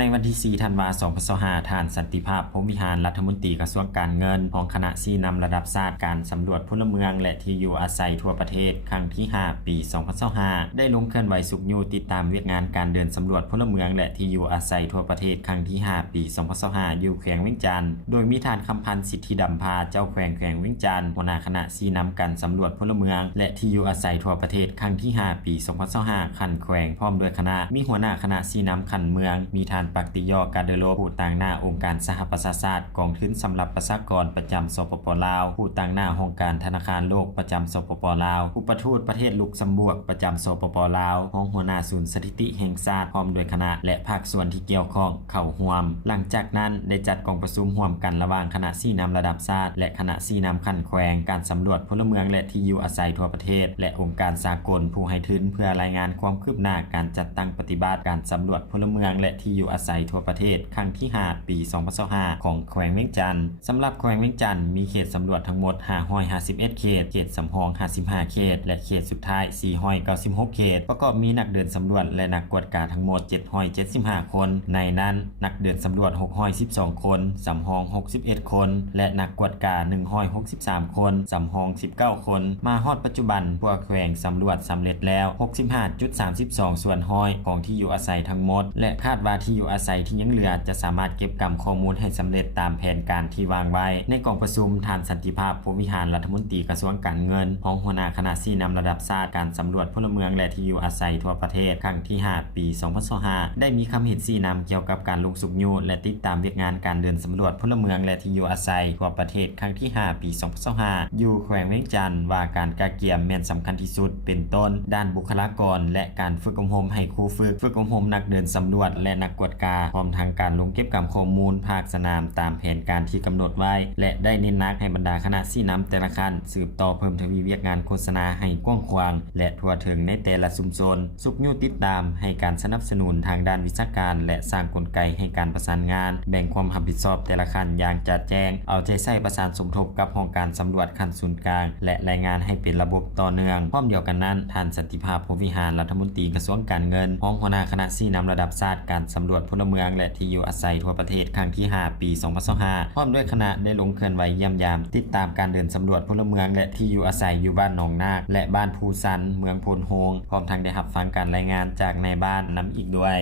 ในวันที่4ธันวาคม2025ท่านสันติภาพพรหมวิหารรัฐมนตรีกระทรวงการเงินของคณะชี้นำระดับชาติการสำรวจพลเมืองและที่อยู่อาศัยทั่วประเทศครั้งที่5ปี2025ได้ลงเคลื่อนไหวสุขอยู่ติดตามเวียกงานการเดินสำรวจพลเมืองและที่อยู่อาศัยทั่วประเทศครั้งที่5ปี2025อยู่แขวงเวียงจันทน์โดยมีท่านคำพันธ์สิทธิดำพาเจ้าแขวงเวียงจันทน์หัวหน้าคณะชี้นำการสำรวจพลเมืองและที่อยู่อาศัยทั่วประเทศครั้งที่5ปี2025คันแขวงพร้อมด้วยคณะมีหัวหน้าคณะชี้นำคันเมืองมีท่านปักติยอกาเดโลผู้ต่างหน้าองค์การสหประชาชาติกองทุนสำหรับประชากรประจำสปป.ลาวผู้ต่างหน้าองค์การธนาคารโลกประจำสปป.ลาวอุปทูตประเทศลุกซำบวกประจำสปป.ลาวของหัวหน้าศูนย์สถิติแห่งชาติพร้อมด้วยคณะและภาคส่วนที่เกี่ยวข้องเข้าร่วมหลังจากนั้นได้จัดกองประชุมร่วมกันระหว่างคณะชี้นำระดับชาติและคณะชี้นำขั้นแขวงการสำรวจพลเมืองและที่อยู่อาศัยทั่วประเทศและองค์การสากลผู้ให้ทุนเพื่อรายงานความคืบหน้าการจัดตั้งปฏิบัติการสำรวจพลเมืองและที่อยู่อาศัยทั่วประเทศครั้งที่5ปี2025ของแขวงเวียงจันทน์สำหรับแขวงเวียงจันทน์มีเขตสำรวจทั้งหมด551เขตเขตสำรอง55เขตและเขตสุดท้าย496เขตประกอบมีนักเดินสำรวจและนักกวดการทั้งหมด775คนในนั้นนักเดินสำรวจ612คนสำรอง61คนและนักกวดการ163คนสำรอง19คนมาฮอดปัจจุบันพวกแขวงสำรวจสำเร็จแล้ว 65.32 ส่วนห้อยของที่อยู่อาศัยทั้งหมดและคาดว่าที่อยู่อาศัยที่ยังเหลือจะสามารถเก็บกำข้อมูลให้สำเร็จตามแผนการที่วางไว้ในกองประชุมท่านสันติภาพพรหมวิหารรัฐมนตรีกระทรวงการเงินของหัวหน้าคณะชี้นำระดับชาติการสำรวจพลเมืองและที่อยู่อาศัยทั่วประเทศครั้งที่5ปี2025ได้มีคำเห็นชี้นำเกี่ยวกับการลงสุขอยู่และติดตามเวียกงานการเดินสำรวจพลเมืองและที่อยู่อาศัยทั่วประเทศครั้งที่5ปี2025อยู่แขวงเวียงจันทน์ว่าการกะเกียมแม่นสำคัญที่สุดเป็นต้นด้านบุคลากรและการฝึกอบรมให้ครูฝึกอบรมนักเดินสำรวจและนักกวดการพร้อมทางการลงเก็บกำข้อมูลภาคสนามตามแผนการที่กำหนดไว้และได้เน้นหนักให้บรรดาคณะชี้นำแต่ละขั้นสืบต่อเพิ่มทวีเวียกงานโฆษณาให้กว้างขวางและทั่วถึงในแต่ละชุมชนสุขอยู่ติดตามให้การสนับสนุนทางด้านวิชาการและสร้างกลไกให้การประสานงานแบ่งความรับผิดชอบแต่ละขั้นอย่างจัดแจงเอาใจใส่ประสานสมทบกับห้องการสำรวจขั้นศูนย์กลางและรายงานให้เป็นระบบต่อเนื่องพร้อมเดียวกันนั้นท่านสันติภาพพรหมวิหารรัฐมนตรีกระทรวงการเงินของหัวหน้าคณะชี้นำระดับชาติการสำรวจพลเมืองและที่อยู่อาศัยทั่วประเทศครั้งที่5ปี2025พร้อมด้วยคณะได้ลงเคลื่อนไหวเยี่ยมยามติดตามการเดินสำรวจพลเมืองและที่อยู่อาศัยอยู่บ้านหนองนาคและบ้านภูซันเมืองโพนโฮงพร้อมทั้งได้รับฟังการรายงานจากในบ้านนำอีกด้วย